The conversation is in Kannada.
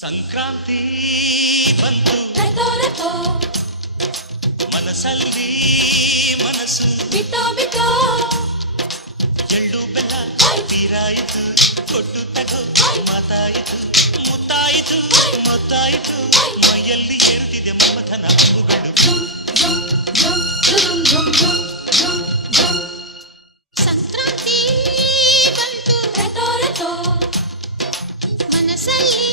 ಸಂಕ್ರಾಂತಿ ಬಂತು ಮನಸ್ಸಲ್ಲಿ ಮನಸ್ಸು ಬಿಟ್ಟೋ ಬಿಟ್ಟೋ ಎಳ್ಳು ಬೆಲ್ಲ ತೀರಾಯಿತು ಕೊಟ್ಟು ತಗೋ ಮಾತಾಯಿತು ಮುತ್ತಾಯಿತು ಮುತ್ತಾಯಿತು ಮೈಯಲ್ಲಿ ಏರುತ್ತಿದೆ ಮಮಥನ ಹಬ್ಬುಗಳು ಸಂಕ್ರಾಂತಿ ಬಂತು ಮನಸ್ಸಲ್ಲಿ